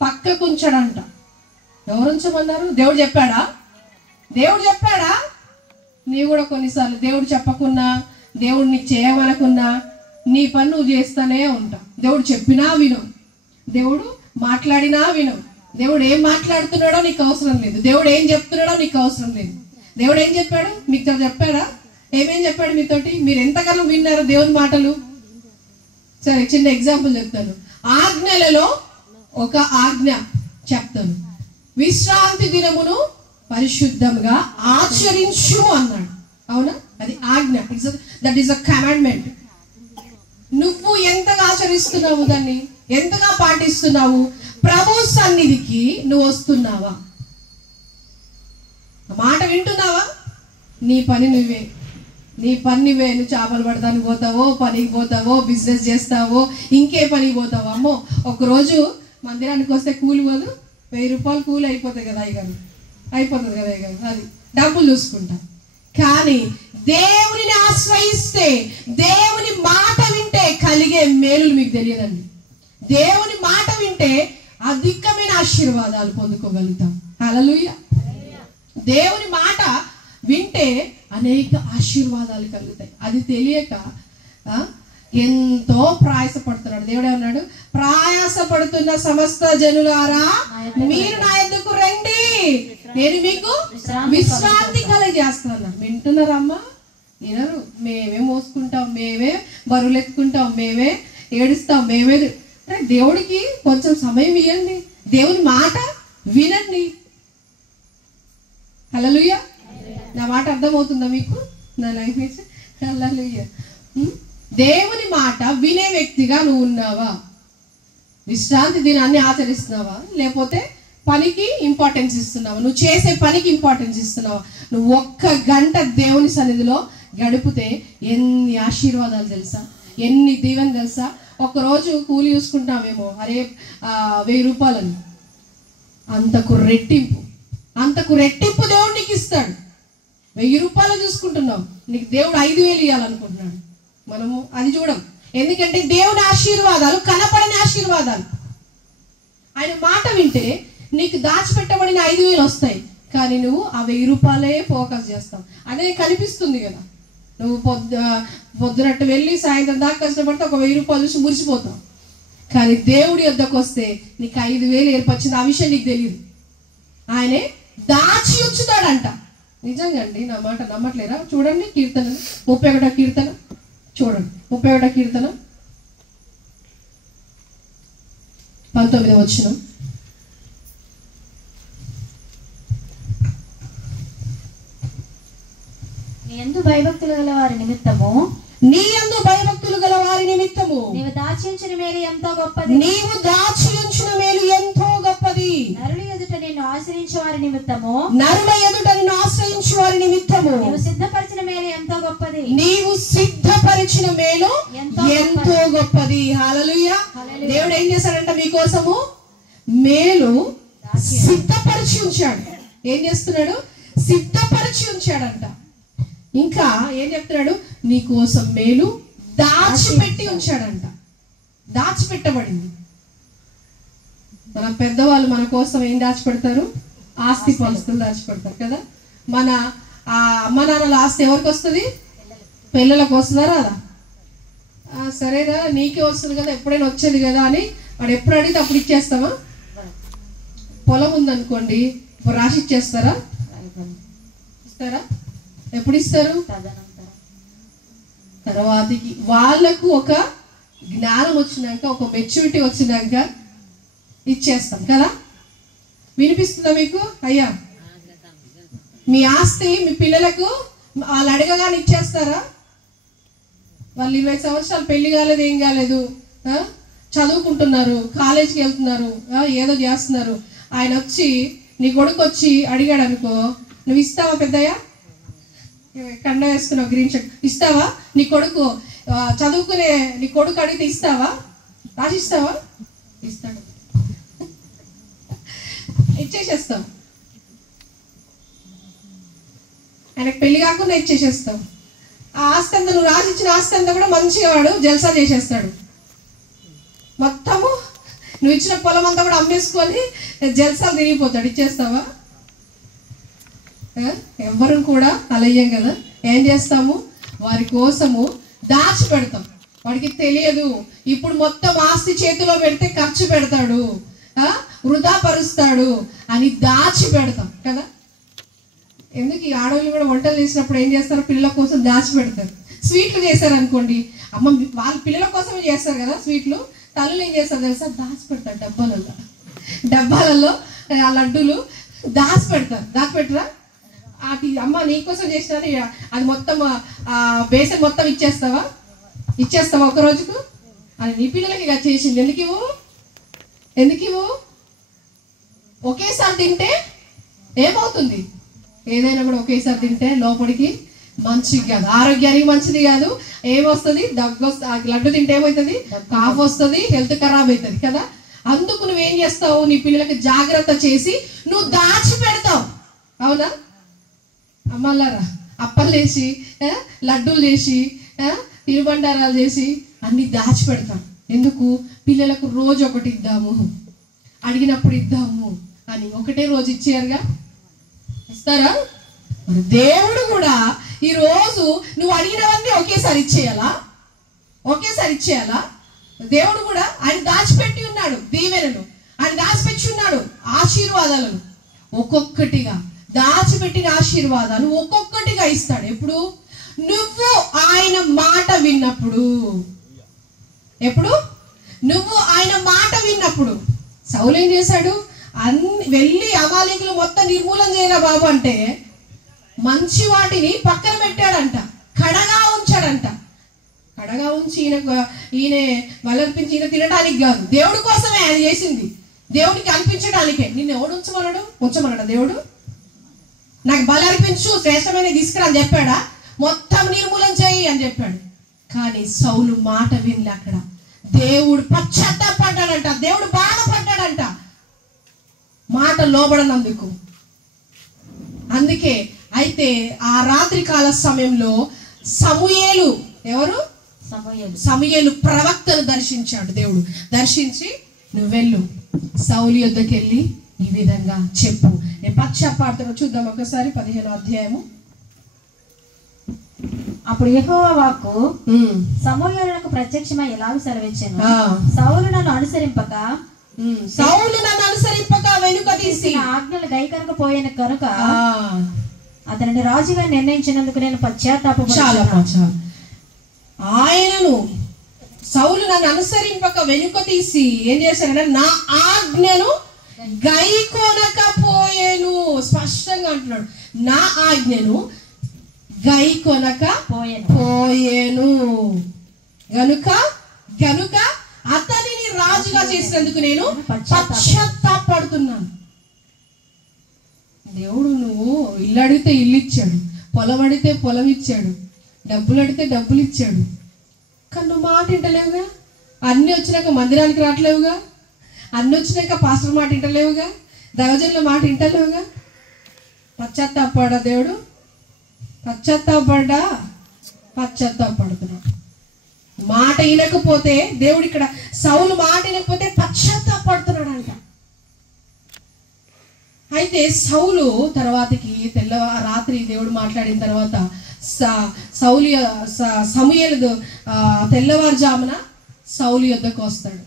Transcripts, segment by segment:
పక్కకు ఉంచాడంట. ఎవరు ఉంచమన్నారు? దేవుడు చెప్పాడా? దేవుడు చెప్పాడా? నీవు కూడా కొన్నిసార్లు దేవుడు చెప్పకున్నా, దేవుడు నీకు చేయమనకున్నా నీ పని నువ్వు చేస్తానే ఉంటావు. దేవుడు చెప్పినా విను, దేవుడు మాట్లాడినా విను. దేవుడు ఏం మాట్లాడుతున్నాడో నీకు అవసరం లేదు, దేవుడు ఏం చెప్తున్నాడో నీకు అవసరం లేదు. దేవుడు ఏం చెప్పాడు? మీతో చెప్పాడా? ఏమేం చెప్పాడు మీతోటి? మీరు ఎంతకాలం విన్నారు దేవుని మాటలు? సరే, చిన్న ఎగ్జాంపుల్ చెప్తాను. ఆజ్ఞలలో ఒక ఆజ్ఞ చెప్తాను. విశ్రాంతి దినమును పరిశుద్ధంగా ఆచరించు అన్నాడు. అవునా? అది ఆజ్ఞ. That is a commandment. నువ్వు ఎంతగా ఆచరిస్తున్నావు, దాన్ని ఎంతగా పాటిస్తున్నావు? ప్రభు సన్నిధికి నువ్వు వస్తున్నావా? మాట వింటున్నావా? నీ పని నువ్వే, నీ పని నువ్వే. నువ్వు చేపలు పడతానికి పోతావో, పనికి పోతావో, బిజినెస్ చేస్తావో, ఇంకే పనికి పోతావో. అమ్మో, ఒకరోజు మందిరానికి వస్తే కూలి పోదు, 1000 రూపాయలు కూలి అయిపోతాయి కదా అయ్యగారు, అయిపోతుంది కదా అయ్యగారు, అది డబ్బులు చూసుకుంటా. కానీ దేవుని ఆశ్రయిస్తే, దేవుని మాట వింటే కలిగే మేలులు మీకు తెలియదండి. దేవుని మాట వింటే అధికమైన ఆశీర్వాదాలు పొందుకోగలుగుతాం. హల్లెలూయా. దేవుని మాట వింటే అనేక ఆశీర్వాదాలు కలుగుతాయి. అది తెలియక ఎంతో ప్రయాసపడుతున్నాడు. దేవుడు ఏమన్నాడు? ప్రయాసపడుతున్న సమస్త జనులారా మీరు నా యొద్దకు రండి, నేను మీకు విశ్రాంతి కలగజేస్తాను. వింటున్నారమ్మా? వినరు. మేమే మోసుకుంటాం, మేమే బరువులు ఎత్తుకుంటాం, మేమే ఏడుస్తాం, మేమే. దేవుడికి కొంచెం సమయం ఇవ్వండి, దేవుని మాట వినండి. హల్లెలూయా. నా మాట అర్థమవుతుందా మీకు? నా లాంగ్వేజ్. హల్లెలూయా. దేవుని మాట వినే వ్యక్తిగా నువ్వు ఉన్నావా? విశ్రాంతి దినాన్ని ఆచరిస్తున్నావా? లేకపోతే పనికి ఇంపార్టెన్స్ ఇస్తున్నావా? నువ్వు చేసే పనికి ఇంపార్టెన్స్ ఇస్తున్నావా? నువ్వు 1 గంట దేవుని సన్నిధిలో గడిపితే ఎన్ని ఆశీర్వాదాలు తెలుసా, ఎన్ని దీవెన తెలుసా. ఒకరోజు కూలి చూసుకుంటామేమో, అరే 1000 రూపాయలని, అంతకు రెట్టింపు దేవుడు నీకు ఇస్తాడు. 1000 రూపాయలు చూసుకుంటున్నావు, నీకు దేవుడు 5000 ఇవ్వాలనుకుంటున్నాడు. మనము అది చూడం. ఎందుకంటే దేవుని ఆశీర్వాదాలు కనపడని ఆశీర్వాదాలు. ఆయన మాట వింటే నీకు దాచిపెట్టబడిన 5000 వస్తాయి, కానీ నువ్వు ఆ 1000 రూపాయలే ఫోకస్ చేస్తావు. అదే కనిపిస్తుంది కదా. నువ్వు పొద్దునట్టు వెళ్ళి సాయంత్రం దాకా కష్టపడితే ఒక 1000 రూపాయలు చూసి మురిసిపోతావు. కానీ దేవుడి యొద్దకు వస్తే నీకు 5000 ఏర్పరిచింది, ఆ విషయం నీకు తెలియదు. ఆయనే దాచి ఉంచుతాడంట. నిజంగా అండి, నా మాట నమ్మట్లేరా? చూడండి కీర్తన 31వ కీర్తన చూడండి. 31వ కీర్తన 19వ వచనం. నీ యందు భయభక్తులు గల వారి నిమిత్తము, నీ యందు భయభక్తులు గల వారి నిమిత్తము నీవు దాచి ఉంచిన మేలు ఎంతో గొప్పది. నీవు దాచి ఉంచిన మేలు ఎంతో గొప్పది. నరుల ఎదుట నిన్ను ఆశ్రయించే వారి నిమిత్తము, నరుల ఎదుట నిన్ను ఆశ్రయించే వారి నిమిత్తము నీవు సిద్ధపరిచిన మేలు ఎంతో గొప్పది. నీవు సిద్ధపరిచిన మేలు ఎంతో గొప్పది. హల్లెలూయా. దేవుడు ఏం చేశాడంట? మీకోసము మేలు సిద్ధపరిచి ఉంచాడు. ఏం చేస్తున్నాడు? సిద్ధపరిచి ఉంచాడంట. ఇంకా ఏం చెప్తున్నాడు? నీ కోసం మేలు దాచిపెట్టి ఉంచాడంట. దాచిపెట్టబడింది. మన పెద్దవాళ్ళు మన కోసం ఏం దాచిపెడతారు? ఆస్తి పాస్తులు దాచిపెడతారు కదా. మన అమ్మ నాన్నల ఆస్తి ఎవరికి వస్తుంది? పిల్లలకు వస్తుందా రాదా? సరేనా, నీకే వస్తుంది కదా, ఎప్పుడైనా వచ్చేది కదా అని వాడు ఎప్పుడు అడిగితే అప్పుడు ఇచ్చేస్తామా? పొలం ఉందనుకోండి, ఇప్పుడు రాసి ఇచ్చేస్తారా? ఇస్తారా? ఎప్పుడు ఇస్తారు? తర్వాతకి వాళ్ళకు ఒక జ్ఞానం వచ్చినాక, ఒక మెచ్యూరిటీ వచ్చినాక ఇచ్చేస్తాం కదా. వినిపిస్తుందా మీకు? అయ్యా, మీ ఆస్తి మీ పిల్లలకు వాళ్ళు అడగగానే ఇచ్చేస్తారా? వాళ్ళు 20 సంవత్సరాలు పెళ్లి కాలేదు, ఏం కాలేదు, చదువుకుంటున్నారు, కాలేజీకి వెళ్తున్నారు, ఏదో చేస్తున్నారు. ఆయన వచ్చి, నీ కొడుకు వచ్చి అడిగాడు అనుకో, నువ్వు ఇస్తావా? పెద్దయ్యా కండ వేసుకున్నావు, గ్రీన్ షర్ట్, ఇస్తావా? నీ కొడుకు చదువుకునే నీ కొడుకు అడిగితే ఇస్తావా? రాసిస్తావా? ఇస్తాడు. ఇచ్చేసేస్తాం. ఆయనకు పెళ్లి కాకుండా ఇచ్చేసేస్తాం. ఆ ఆస్తి అంతా, నువ్వు రాసిచ్చిన ఆస్తి అంతా కూడా మంచిగా వాడు జల్సా చేసేస్తాడు. మొత్తము నువ్వు ఇచ్చిన పొలం అంతా కూడా అమ్మేసుకొని జల్సాలు తిరిగిపోతాడు. ఇచ్చేస్తావా? ఎవ్వరు కూడా అలయ్యాం కదా. ఏం చేస్తాము? వారి కోసము దాచి పెడతాం. వాడికి తెలియదు ఇప్పుడు మొత్తం ఆస్తి చేతిలో పెడితే ఖర్చు పెడతాడు, వృధా పరుస్తాడు అని దాచి పెడతాం కదా. ఎందుకు ఈ ఆడవాళ్ళు కూడా వంటలు చేసినప్పుడు ఏం చేస్తారు? పిల్లల కోసం దాచి పెడతారు. స్వీట్లు చేశారు అనుకోండి, అమ్మ వాళ్ళ పిల్లల కోసమే చేస్తారు కదా స్వీట్లు. తల్లులు ఏం చేస్తారు తెలుసా? దాచి పెడతారు డబ్బాలలో ఆ లడ్డూలు దాచి పెడతారు. దాచి పెట్టరా? అది అమ్మ నీకోసం చేసినా అది మొత్తం బేసన్ మొత్తం ఇచ్చేస్తావా ఒక రోజుకు? అది నీ పిల్లలకి ఇలా చేసింది. ఎందుకు ఇవ్వు? ఒకేసారి తింటే ఏమవుతుంది? ఏదైనా కూడా ఒకేసారి తింటే లోపలికి మంచిది కాదు, ఆరోగ్యానికి మంచిది కాదు. ఏమొస్తుంది? దగ్గు వస్తుంది. లడ్డు తింటే ఏమవుతుంది? కాఫ్ వస్తుంది, హెల్త్ ఖరాబ్ అవుతుంది కదా. అందుకు నువ్వేం చేస్తావు? నీ పిల్లలకి జాగ్రత్త చేసి నువ్వు దాచి పెడతావు. అవునా? అమ్మలారా, అప్పలు చేసి లడ్డూలు చేసి తిరుబండారాలు చేసి అన్ని దాచి పెడతాం. ఎందుకు? పిల్లలకు రోజు ఒకటి ఇద్దాము, అడిగినప్పుడు ఇద్దాము అని. ఒకటే రోజు ఇచ్చేయారుగా, ఇస్తారా? దేవుడు కూడా ఈరోజు నువ్వు అడిగినవన్నీ ఒకేసారి ఇచ్చేయాలా? దేవుడు కూడా ఆయన దాచిపెట్టి ఉన్నాడు దీవెనను, ఆయన దాచిపెట్టి ఉన్నాడు ఆశీర్వాదాలను. ఒక్కొక్కటిగా దాచిపెట్టిన ఆశీర్వాదాలు ఒక్కొక్కటిగా ఇస్తాడు. ఎప్పుడు? నువ్వు ఆయన మాట విన్నప్పుడు. నువ్వు ఆయన మాట విన్నప్పుడు. సౌలు ఏం చేశాడు? వెళ్ళి అమాలేకులు మొత్తం నిర్మూలన చేయరా బాబు అంటే మంచి వాటిని పక్కన పెట్టాడంట, కడగా ఉంచాడంట. కడగా ఉంచి ఈయన వలర్పించి ఈయన తినడానికి కాదు, దేవుడి కోసమే ఆయన చేసింది, దేవుడికి అనిపించడానికే. నిన్ను ఎవడు ఉంచమన్నాడా దేవుడు? నాకు బలి అర్పించు, శ్రేష్టమైన తీసుకురా అని చెప్పాడా? మొత్తం నిర్మూలన చేయి అని చెప్పాడు. కానీ సౌలు మాట వినలే. అక్కడ దేవుడు పశ్చాత్తాపడ్డాడంట, దేవుడు బాధపడ్డాడంట మాట లోబడనందుకు. అందుకే అయితే ఆ రాత్రి కాల సమయంలో సమూయేలు, ఎవరు? సమూయేలు ప్రవక్తను దర్శించాడు దేవుడు. దర్శించి నువ్వు వెళ్ళు, సౌలు యొద్దకు వెళ్ళి ఈ విధంగా చెప్పు, నేను పశ్చాత్తాపడుతున్నా. చూద్దాం ఒకసారి 15వ అధ్యాయము. అప్పుడు యెహోవా వాక్కు సమూయేలునకు ప్రత్యక్షమై ఇలాగ సెలవిచ్చెను, సౌలు నన్ను అనుసరింపక వెనుక తీసి ఆజ్ఞలు గైకొనకపోయాను కనుక అతనిని రాజుగా నిర్ణయించినందుకు నేను పశ్చాత్తాపపడుచున్నాను. ఆయనను సౌలు నన్ను అనుసరింపక వెనుక తీసి ఏం చేశాడంటే నా ఆజ్ఞను గైకొనకపోయేను. స్పష్టంగా అంటున్నాడు, నా ఆజ్ఞను గైకొనకపోయేను గనుక అతనిని రాజుగా చేసినందుకు నేను పశ్చాత్తాపడుతున్నాను. దేవుడు నువ్వు ఇల్లు అడిగితే ఇల్లు ఇచ్చాడు, పొలం అడిగితే పొలం ఇచ్చాడు, డబ్బులు అడిగితే డబ్బులు ఇచ్చాడు. కానీ నువ్వు మాట వింటలేవుగా. అన్నీ వచ్చినాక మందిరానికి రావట్లేవుగా, అన్నీ వచ్చినాక పాస్టర్ మాట వింటలేవుగా, దైవజనుల మాట వింటలేవుగా. పశ్చాత్తాపడా దేవుడు? పశ్చాత్తాపడుతున్నాడు. మాట వినకపోతే దేవుడు ఇక్కడ సౌలు మాట వినకపోతే పశ్చాత్తాపడుతున్నాడు అంట. అయితే సౌలు తర్వాతకి రాత్రి దేవుడు మాట్లాడిన తర్వాత సమూయేలు తెల్లవారుజామున సౌలు యొద్దకు వస్తాడు.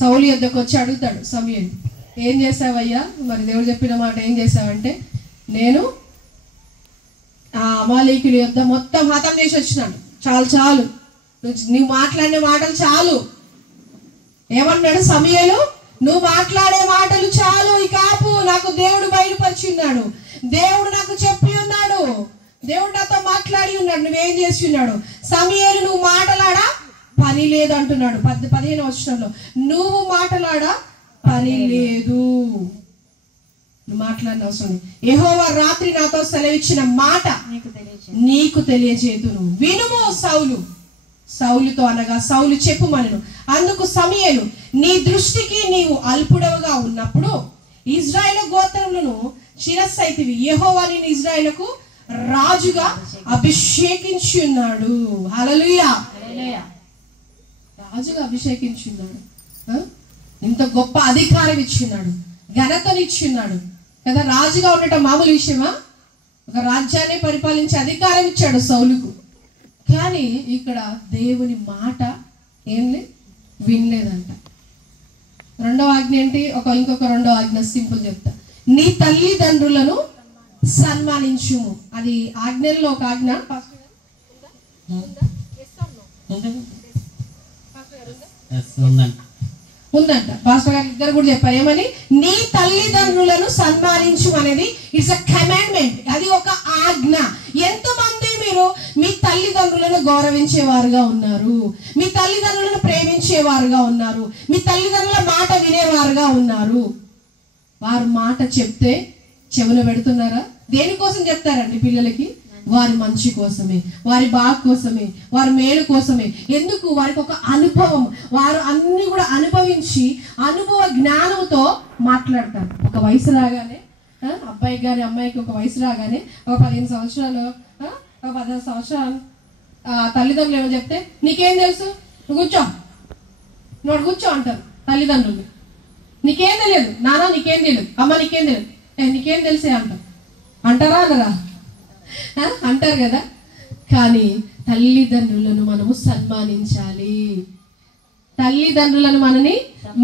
సౌలు యొద్దకు వచ్చి అడుగుతాడు సమూయేలు, ఏం చేసావయ్యా? మరి దేవుడు చెప్పిన మాట ఏం చేసావంటే, నేను ఆ అమాలేకుల యొద్ద మొత్తం హతం చేసి వచ్చినాను, చాలు నువ్వు మాట్లాడిన మాటలు చాలు. ఏమన్నాడు సమూయేలు? నువ్వు మాట్లాడే మాటలు చాలు, ఇక ఆపు. నాకు దేవుడు బయలుపరిచున్నాడు, దేవుడు నాకు చెప్పి ఉన్నాడు, దేవుడు నాతో మాట్లాడి ఉన్నాడు, నువ్వేం చేసి ఉన్నాడు? సమూయేలు నువ్వు మాట్లాడా పని లేదు అంటున్నాడు. 15వ వచనంలో నువ్వు మాట్లాడా పని లేదు, నువ్వు మాట్లాడిన అవసరం లేదు. యెహోవా రాత్రి నాతో సెలవిచ్చిన మాట నీకు తెలియజేతును, వినుము. సౌలుతో అనగా సౌలు చెప్పుమనెను. అందుకు సమూయేలు, నీ దృష్టికి నీవు అల్పుడవుగా ఉన్నప్పుడు ఇజ్రాయేలు గోత్రములను శిరస్సైతివి, యెహోవా నిన్ను ఇజ్రాయేలుకు రాజుగా అభిషేకించి ఉన్నాడు. హల్లెలూయా. రాజుగా అభిషేకించి ఉన్నాడు. ఇంత గొప్ప అధికారం ఇచ్చిన్నాడు, ఘనతనిచ్చిన్నాడు కదా. రాజుగా ఉండటం మామూలు విషయమా? ఒక రాజ్యాన్ని పరిపాలించే అధికారం ఇచ్చాడు సౌలుకు. కానీ ఇక్కడ దేవుని మాట ఏంది వినలేదంట. రెండో ఆజ్ఞ ఏంటి? ఇంకొక రెండో ఆజ్ఞ సింపుల్ చెప్తా. నీ తల్లిదండ్రులను సన్మానించుము. అది ఆజ్ఞల్లో ఒక ఆజ్ఞ. ఉందంట. పాస్టర్ గారు ఇద్దరు కూడా చెప్పారు. ఏమని? నీ తల్లిదండ్రులను సన్మానించు అనేది ఇట్స్ అ కమాండ్మెంట్. అది ఒక ఆజ్ఞ. ఎంతమంది మీరు మీ తల్లిదండ్రులను గౌరవించేవారుగా ఉన్నారు? మీ తల్లిదండ్రులను ప్రేమించేవారుగా ఉన్నారు? మీ తల్లిదండ్రుల మాట వినేవారుగా ఉన్నారు? వారు మాట చెప్తే చెవున పెడుతున్నారా? దేనికోసం చెప్తారండి పిల్లలకి? వారి మంచి కోసమే, వారి బాగు కోసమే, వారి మేలు కోసమే. ఎందుకు? వారికి ఒక అనుభవం, వారు అన్ని కూడా అనుభవించి అనుభవ జ్ఞానంతో మాట్లాడతారు. ఒక వయసు రాగానే అబ్బాయికి కానీ అమ్మాయికి ఒక వయసు రాగానే ఒక 15 సంవత్సరాలు ఒక 16 సంవత్సరాలు తల్లిదండ్రులు ఏమో చెప్తే నీకేం తెలుసు, నువ్వు కూర్చో, నువ్వు కూర్చో అంటారు తల్లిదండ్రులు. నీకేం తెలియదు నాన్న, నీకేం తెలియదు అమ్మ, నీకేం తెలియదు, నీకేం తెలిసే అంటారు. అంటారా అనరా? అంటారు కదా. కానీ తల్లిదండ్రులను మనము సన్మానించాలి. తల్లిదండ్రులను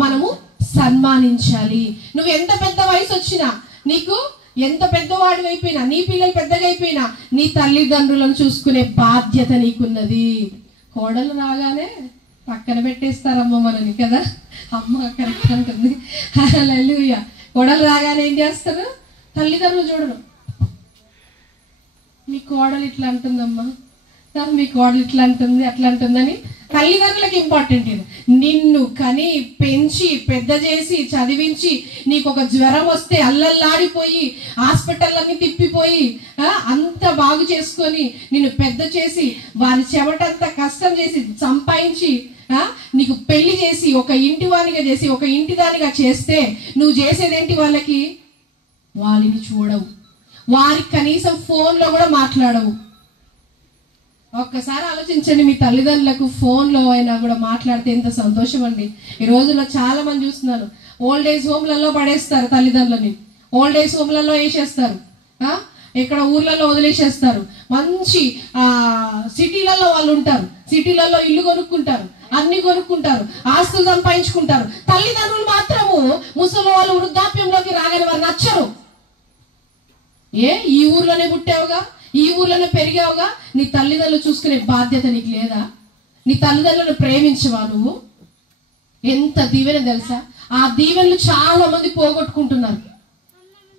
మనము సన్మానించాలి. నువ్వు ఎంత పెద్ద వయసు వచ్చినా, నీకు ఎంత పెద్దవాడు అయిపోయినా, నీ పిల్లలు పెద్దగా అయిపోయినా, నీ తల్లిదండ్రులను చూసుకునే బాధ్యత నీకున్నది. కోడలు రాగానే పక్కన పెట్టేస్తారమ్మ మనని కదా. అమ్మ కరెక్ట్ అంటుంది. హల్లెలూయా. కోడలు రాగానే ఏం చేస్తారు? తల్లిదండ్రులు చూడరు. మీ కోడలు ఇట్లా అంటుందమ్మా, మీ కోడలు ఇట్లా అంటుంది, అట్లా అంటుందని తల్లిదండ్రులకు ఇంపార్టెంట్. ఇది నిన్ను కని పెంచి పెద్ద చేసి చదివించి నీకు ఒక జ్వరం వస్తే అల్లల్లాడిపోయి హాస్పిటల్లన్నీ తిప్పిపోయి అంత బాగు చేసుకొని నిన్ను పెద్ద చేసి వారి చెమటంతా కష్టం చేసి సంపాదించి నీకు పెళ్లి చేసి ఒక ఇంటి వానిగా చేసి ఒక ఇంటి దానిగా చేస్తే నువ్వు చేసేదేంటి? వాళ్ళకి వాళ్ళని చూడవు, వారికి కనీసం ఫోన్లో కూడా మాట్లాడవు. ఒక్కసారి ఆలోచించండి, మీ తల్లిదండ్రులకు ఫోన్లో అయినా కూడా మాట్లాడితే ఎంత సంతోషం అండి. ఈ రోజుల్లో చాలా మంది చూస్తున్నారు, ఓల్డ్ ఏజ్ హోమ్లలో పడేస్తారు తల్లిదండ్రులని, ఓల్డ్ ఏజ్ హోమ్లలో వేసేస్తారు, ఇక్కడ ఊర్లలో వదిలేసేస్తారు. మంచి సిటీలలో వాళ్ళు ఉంటారు, సిటీలలో ఇల్లు కొనుక్కుంటారు, అన్ని కొనుక్కుంటారు, ఆస్తులు సంపాదించుకుంటారు. తల్లిదండ్రులు మాత్రము ముసలి వాళ్ళు వృద్ధాప్యంలోకి రాగానే వారు నచ్చరు. ఈ ఊర్లోనే పుట్టావుగా, ఈ ఊర్లోనే పెరిగావుగా, నీ తల్లిదండ్రులు చూసుకునే బాధ్యత నీకు లేదా? నీ తల్లిదండ్రులను ప్రేమించవా నువ్వు? ఎంత దీవెన తెలుసా? ఆ దీవెనలు చాలా మంది పోగొట్టుకుంటున్నారు,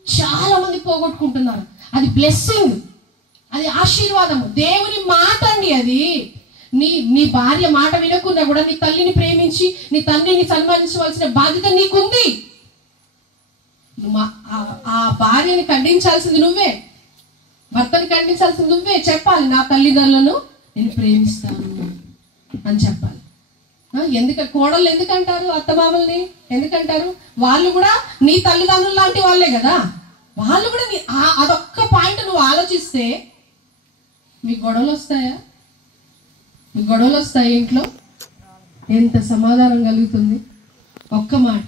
చాలా మంది పోగొట్టుకుంటున్నారు. అది బ్లెస్సింగ్, అది ఆశీర్వాదము, దేవుని మాట అండి. అది నీ భార్య మాట వినకుండా కూడా నీ తల్లిని ప్రేమించి నీ తండ్రిని సన్మానించవలసిన బాధ్యత నీకుంది. ఆ భార్యని ఖండించాల్సింది నువ్వే, భర్తని ఖండించాల్సింది నువ్వే. చెప్పాలి, నా తల్లిదండ్రులను నేను ప్రేమిస్తాను అని చెప్పాలి. కోడళ్ళు ఎందుకంటారు? అత్తమామల్ని ఎందుకంటారు? వాళ్ళు కూడా నీ తల్లిదండ్రులు లాంటి వాళ్ళే కదా. వాళ్ళు కూడా అదొక్క పాయింట్ నువ్వు ఆలోచిస్తే మీకు గొడవలు వస్తాయా? మీకు గొడవలు వస్తాయి ఇంట్లో? ఎంత సమాధానం కలుగుతుంది? ఒక్క మాట.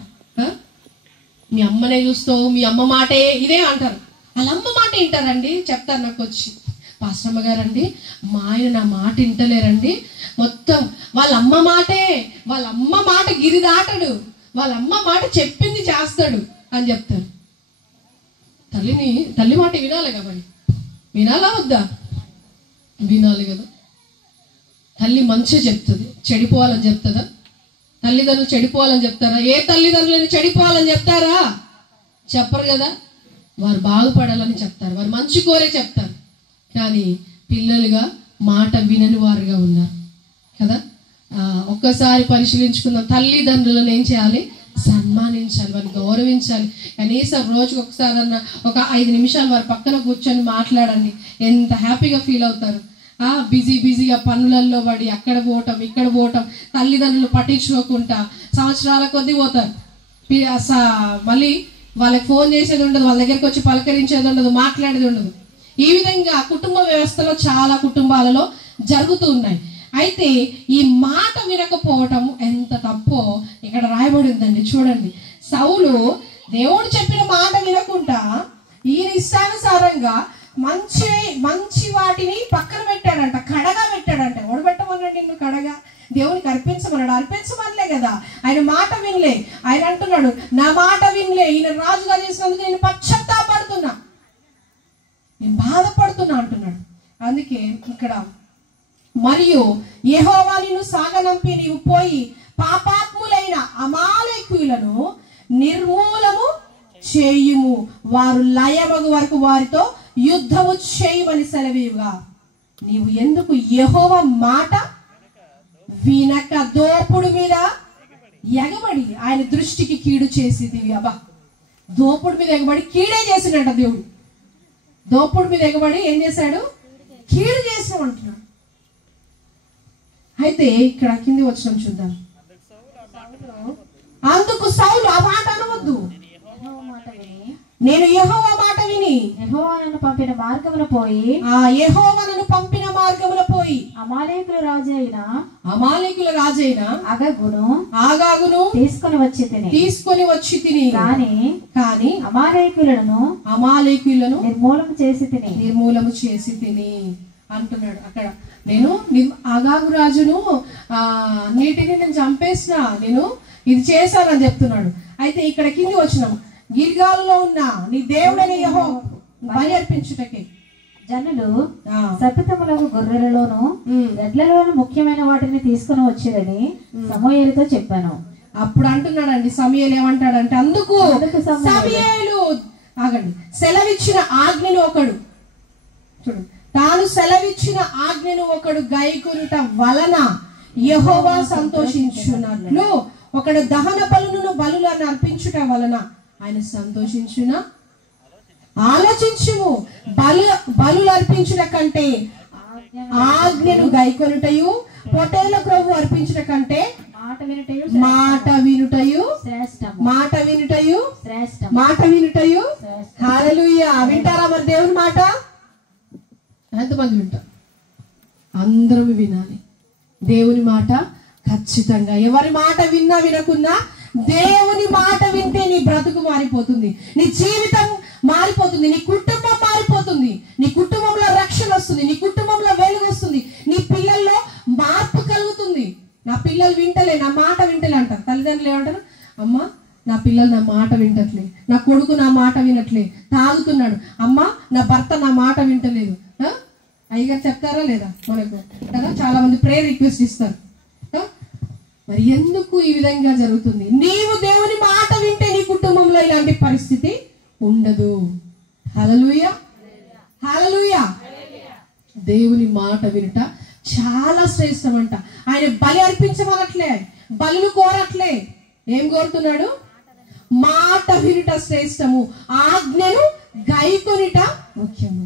మీ అమ్మనే చూస్తావు, మీ అమ్మ మాటే ఇదే అంటారు. వాళ్ళ అమ్మ మాట వింటారండి. చెప్తారు నాకు వచ్చి, పాస్టమ్మ గారండి మా ఆయన నా మాట వింటలేరండి, మొత్తం వాళ్ళ అమ్మ మాటే, వాళ్ళ అమ్మ మాట గిరి దాటడు, వాళ్ళ అమ్మ మాట చెప్పింది చేస్తాడు అని చెప్తారు. తల్లి మాట వినాలి కదా. మరి వినాలా వద్దా? వినాలి కదా. తల్లి మంచిగా చెప్తుంది, చెడిపోవాలని చెప్తుందా? తల్లిదండ్రులు చెడిపోవాలని చెప్తారా? ఏ తల్లిదండ్రులని చెడిపోవాలని చెప్తారా? చెప్పరు కదా. వారు బాగుపడాలని చెప్తారు, వారు మంచి కోరే చెప్తారు. కానీ పిల్లలుగా మాట వినని వారుగా ఉన్నారు కదా. ఒక్కసారి పరిశీలించుకుందాం. తల్లిదండ్రులను ఏం చేయాలి? సన్మానించాలి, వారిని గౌరవించాలి. కనీసం రోజుకి ఒకసారి ఒక 5 నిమిషాలు వారి పక్కన కూర్చొని మాట్లాడండి. ఎంత హ్యాపీగా ఫీల్ అవుతారు. బిజీగా పనులలో పడి అక్కడ పోవటం ఇక్కడ పోవటం, తల్లిదండ్రులు పట్టించుకోకుండా సంవత్సరాల కొద్దీ పోతారు. మళ్ళీ వాళ్ళకి ఫోన్ చేసేది ఉండదు, వాళ్ళ దగ్గరికి వచ్చి పలకరించేది ఉండదు, మాట్లాడేది ఉండదు. ఈ విధంగా కుటుంబ వ్యవస్థలో చాలా కుటుంబాలలో జరుగుతూ ఉన్నాయి. అయితే ఈ మాట వినకపోవటం ఎంత తప్పో ఇక్కడ రాయబడిందండి. చూడండి, సౌలు దేవుడు చెప్పిన మాట వినకుండా ఈయన ఇష్టానుసారంగా మంచి మంచి వాటిని పక్కన పెట్టాడంట, కడగా పెట్టాడంట. ఎవడు పెట్టమన్నాడు నిన్ను కడగా? దేవునికి అర్పించమన్నాడు. అర్పించమనలే కదా, ఆయన మాట వినలే. ఆయన అంటున్నాడు, నా మాట వినలే, ఈయన రాజుగా చేసినందుకు నేను పశ్చాత్తాపడుతున్నా, నేను బాధపడుతున్నా అంటున్నాడు. అందుకే ఇక్కడ మరియు యెహోవా నిన్ను సాగనంపి నీవు పోయి పాపాత్ములైన అమాలేకీయులను నిర్మూలము చేయుము, వారు లయమగు వరకు వారితో యుద్ధము చేయమని సెలవీయుగా. నీవు ఎందుకు యెహోవా మాట వినక దోపుడు మీద ఎగబడి ఆయన దృష్టికి కీడు చేసేదివి? అబ్బా, దోపుడు మీద ఎగబడి కీడే చేసినట్ట దేవుడు. దోపుడు మీద ఎగబడి ఏం చేశాడు? కీడు చేసాం అంటున్నాడు. అయితే ఇక్కడ కింది వచ్చిన చూద్దాం. అందుకు సౌలు ఆ మాట అనవద్దు, నేను యెహోవా మాట విని యెహోవా నన్ను పంపిన మార్గమున పోయి అమాలేకుల రాజైన అగగును తీసుకొని వచ్చి తిని కానీ అమాలేకులను నిర్మూలము చేసి తిని అంటున్నాడు. అక్కడ నేను అగాగు రాజును అన్నిటిని నేను చంపేసిన, నేను ఇది చేశానని చెప్తున్నాడు. అయితే ఇక్కడ కింది వచ్చినాం, గిల్గాలులో ఉన్న నీ దేవుడైన యెహోవా బలి అర్పించుటకే జనులు సపితములకు గొర్రెలలోను ఎడ్లలోను ముఖ్యమైన వాటిని తీసుకుని వచ్చిరని సమూయేలుతో చెప్పాను. అప్పుడు అంటున్నాడండి సమూయేలు ఏమంటాడంటే, అందుకు సమూయేలు ఆగండి, సెలవిచ్చిన ఆజ్ఞను ఒకడు చూడు, తాను సెలవిచ్చిన ఆజ్ఞను ఒకడు గైకొనుట వలన యెహోవా సంతోషించున్నట్లు ఒకడు దహన బలులను అర్పించుట వలన ఆయన సంతోషించున. ఆలోచించుము, బలు అర్పించుట కంటే ఆజ్ఞను గైకొనుటయు, పొటేల క్రొవ్వు అర్పించుట కంటే మాట వినుటయు హల్లెలూయా. వింటారా మరి దేవుని మాట? ఎంతమంది వింటారు? అందరం వినాలి దేవుని మాట ఖచ్చితంగా. ఎవరి మాట విన్నా వినకున్నా దేవుని మాట వింటే నీ బ్రతుకు మారిపోతుంది, నీ జీవితం మారిపోతుంది, నీ కుటుంబం మారిపోతుంది, నీ కుటుంబంలో రక్షణ వస్తుంది, నీ కుటుంబంలో వెలుగు వస్తుంది, నీ పిల్లల్లో మార్పు కలుగుతుంది. నా పిల్లలు వింటలే, నా మాట వింటలే అంటారు తల్లిదండ్రులు. ఏమంటారు? అమ్మ నా పిల్లలు నా మాట వింటట్లే, నా కొడుకు నా మాట వినట్లే, తాగుతున్నాడు, అమ్మ నా భర్త నా మాట వింటలేదు. అయ్యగారు చెప్తారా లేదా మనకు కదా? చాలా మంది ప్రేయర్ రిక్వెస్ట్ ఇస్తారు. మరి ఎందుకు ఈ విధంగా జరుగుతుంది? నీవు దేవుని మాట వింటే నీ కుటుంబంలో ఇలాంటి పరిస్థితి ఉండదు. హల్లెలూయా, హల్లెలూయా. దేవుని మాట వినుట చాలా శ్రేష్టం అంట. ఆయన బలి అర్పించమనట్లే, బలులు కోరట్లే. ఏం కోరుతున్నాడు? మాట వినుట శ్రేష్టము, ఆజ్ఞను గైకొనుట ముఖ్యము.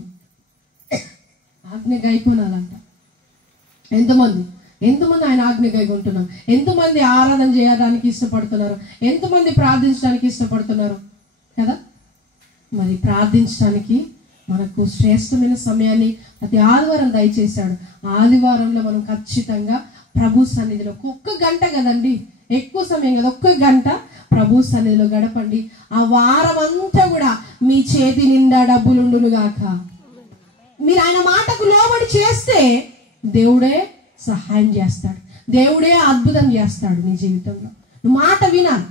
ఆజ్ఞ గైకొనాలంట. ఎంతమంది ఆయన ఆజ్ఞ గైకొంటున్నాం? ఎంతమంది ఆరాధన చేయడానికి ఇష్టపడుతున్నారు? ఎంతమంది ప్రార్థించడానికి ఇష్టపడుతున్నారు కదా? మరి ప్రార్థించడానికి మనకు శ్రేష్టమైన సమయాన్ని ప్రతి ఆదివారం దయచేశాడు. ఆదివారంలో మనం ఖచ్చితంగా ప్రభు సన్నిధిలో ఒక్క గంట కదండి, ఎక్కువ సమయం కదా, ఒక్క గంట ప్రభు సన్నిధిలో గడపండి. ఆ వారం అంతా కూడా మీ చేతి నిండా డబ్బులుండును గాక. మీరు ఆయన మాటకు లోబడి చేస్తే దేవుడే సహాయం చేస్తాడు, దేవుడే అద్భుతం చేస్తాడు నీ జీవితంలో. నువ్వు మాట వినాలి,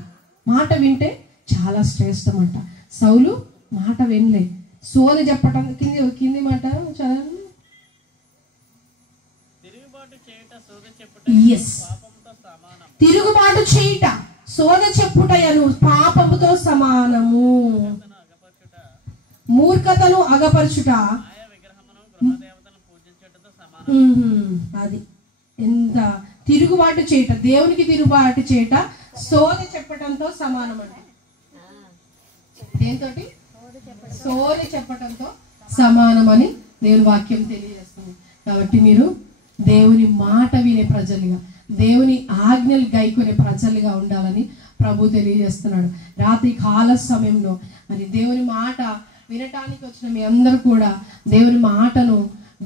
మాట వింటే చాలా శ్రేష్టం అంట. సౌలు మాట వినలే, సోది చెప్పటం. కింది మాట చదవండి. తిరుగుబాటు చేయుట సోద చెప్పుటయను పాపముతో సమానము, మూర్ఖతను అగపరచుట అది ఎంత తిరుగుబాటు చేయట, దేవునికి తిరుగుబాటు చేయట సోద చెప్పటంతో సమానం అండి. దేంతోటి? సోది చెప్పటంతో సమానమని దేవుని వాక్యం తెలియజేస్తుంది. కాబట్టి మీరు దేవుని మాట వినే ప్రజలుగా, దేవుని ఆజ్ఞలు గైకొనే ప్రజలుగా ఉండాలని ప్రభు తెలియజేస్తున్నాడు. రాత్రి కాల సమయంలో మరి దేవుని మాట వినటానికి వచ్చిన మీ అందరూ కూడా దేవుని మాటను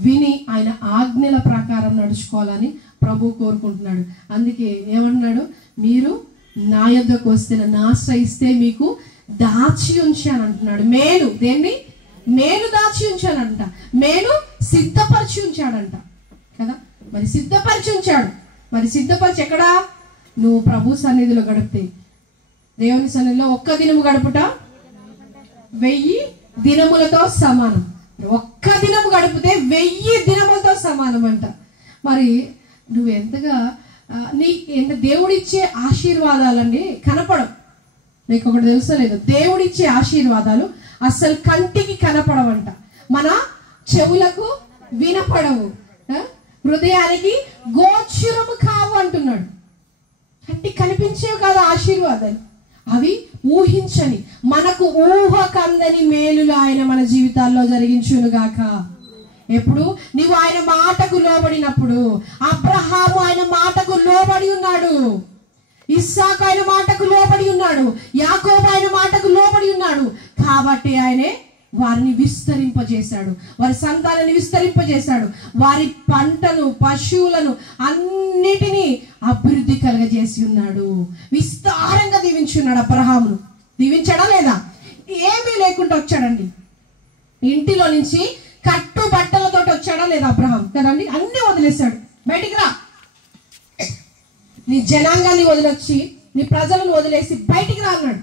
విని ఆయన ఆజ్ఞల ప్రకారం నడుచుకోవాలని ప్రభు కోరుకుంటున్నాడు. అందుకే ఏమన్నాడు, మీరు నా యొద్దకు వస్తే, నన్ను ఆశ్రయిస్తే మీకు దాచి ఉంచాను అంటున్నాడు. మేలు, దేన్ని? మేలు దాచి ఉంచానంట, మేలు సిద్ధపరిచి ఉంచాడంట కదా. మరి సిద్ధపరిచి ఉంచాడు. మరి సిద్ధపరిచి ఎక్కడా? నువ్వు ప్రభు సన్నిధిలో గడిపితే, దేవుని సన్నిధిలో ఒక్క దినము గడుపుట 1000 దినములతో సమానం. ఒక్క దినము గడిపితే 1000 దినములతో సమానం అంట. మరి నువ్వు ఎంతగా దేవుడిచ్చే ఆశీర్వాదాలన్నీ కనపడవు. నీకు ఒకటి తెలుసలేదు, దేవుడిచ్చే ఆశీర్వాదాలు అసలు కంటికి కనపడవంట, మన చెవులకు వినపడవు, హృదయానికి గోచరము కావు అంటున్నాడు. కంటికి కనిపించేవి కాదు ఆశీర్వాదాలు, అవి ఊహించని, మనకు ఊహకందని మేలులు ఆయన మన జీవితాల్లో జరిగించునుగాక. ఎప్పుడు? నీవు ఆయన మాటకు లోబడినప్పుడు. అబ్రహాము ఆయన మాటకు లోబడి ఉన్నాడు, ఇస్సాకు ఆయన మాటకు లోబడి ఉన్నాడు, యాకోబు ఆయన మాటకు లోబడి ఉన్నాడు. కాబట్టి ఆయనే వారిని విస్తరింపజేశాడు, వారి సంతానాన్ని విస్తరింపజేశాడు, వారి పంటను, పశువులను అన్నిటినీ అభివృద్ధి కలగజేసి ఉన్నాడు. విస్తారంగా దీవించున్నాడు. అబ్రహామును దీవించాడా లేదా? ఏమీ లేకుండా వచ్చాడండి. ఇంటిలో నుంచి కట్టు బట్టలతో వచ్చాడా లేదా అబ్రహాం? కదండి, అన్ని వదిలేశాడు. బయటికి రా, నీ జనాంగాన్ని వదిలొచ్చి, నీ ప్రజలను వదిలేసి బయటికి రా అన్నాడు.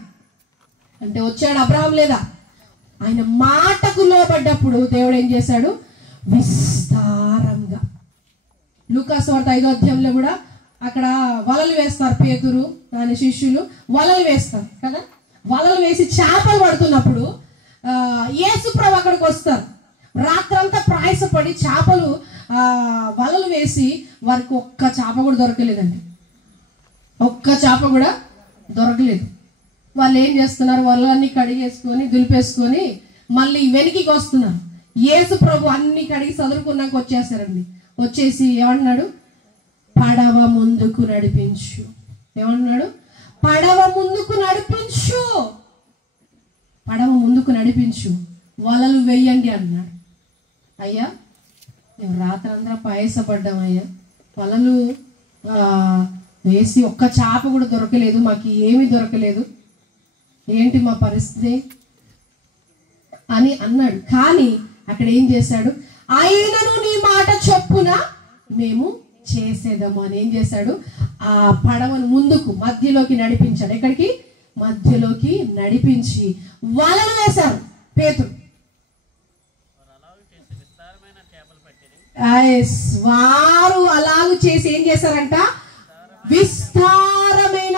అంటే వచ్చాడు అబ్రహాం లేదా? ఆయన మాటకు లోబడ్డప్పుడు దేవుడు ఏం చేశాడు? విస్తారంగా. లూకాసు వార్త 5వ అధ్యాయంలో కూడా అక్కడ వలలు వేస్తారు, పేతురు ఆయన శిష్యులు వలలు వేస్తారు కదా. వలలు వేసి చేపలు పడుతున్నప్పుడు యేసు ప్రభు అక్కడికి వస్తారు. రాత్రంతా ప్రయాసపడి చేపలు వలలు వేసి వారికి ఒక్క చేప కూడా దొరకలేదండి, ఒక్క చేప కూడా దొరకలేదు. వాళ్ళు ఏం చేస్తున్నారు? వలలన్నీ కడిగేసుకొని దులిపేసుకొని మళ్ళీ వెనక్కి వస్తున్నారు. యేసు ప్రభు అన్ని కడిగి చదువుకున్నాక వచ్చేసారండి. వచ్చేసి ఏమన్నాడు? పడవ ముందుకు నడిపించు. ఏమన్నాడు? పడవ ముందుకు నడిపించు, పడవ ముందుకు నడిపించు, వలలు వేయండి అన్నాడు. అయ్యా, మేము రాత్రంతా పాయసపడ్డామయ్యా, వలలు వేసి ఒక్క చేప కూడా దొరకలేదు, మాకు ఏమీ దొరకలేదు, ఏంటి మా పరిస్థితి అని అన్నాడు. కానీ అక్కడ ఏం చేశాడు? అయినను నీ మాట చొప్పున మేము చేసేదము అని ఏం చేశాడు? ఆ పడవను ముందుకు మధ్యలోకి నడిపించాడు. ఎక్కడికి? మధ్యలోకి నడిపించి వలలు వేశారు. పేతురు వారు అలాగు చేసి ఏం చేశారంట? విస్తారమైన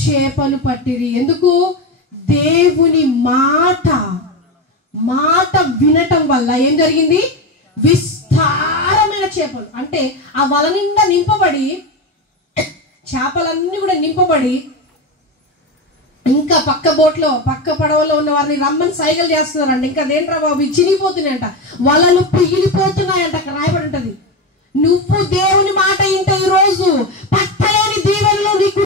చేపలు పట్టిరి. ఎందుకు? దేవుని మాట వినటం వల్ల ఏం జరిగింది? విస్తారమైన చేపలు. అంటే ఆ వల నిండా నింపబడి, చేపలన్నీ కూడా నింపబడి, ఇంకా పక్క బోట్లో, పక్క పడవలో ఉన్న వారిని రమ్మని సైకిల్ చేస్తున్నారంట. ఇంకా అదేంట్రా బాబు, చినిగిపోతున్నాయంట, వలలు పిగిలిపోతున్నాయంట. అక్కడ రాయబడి ఉంటది, నువ్వు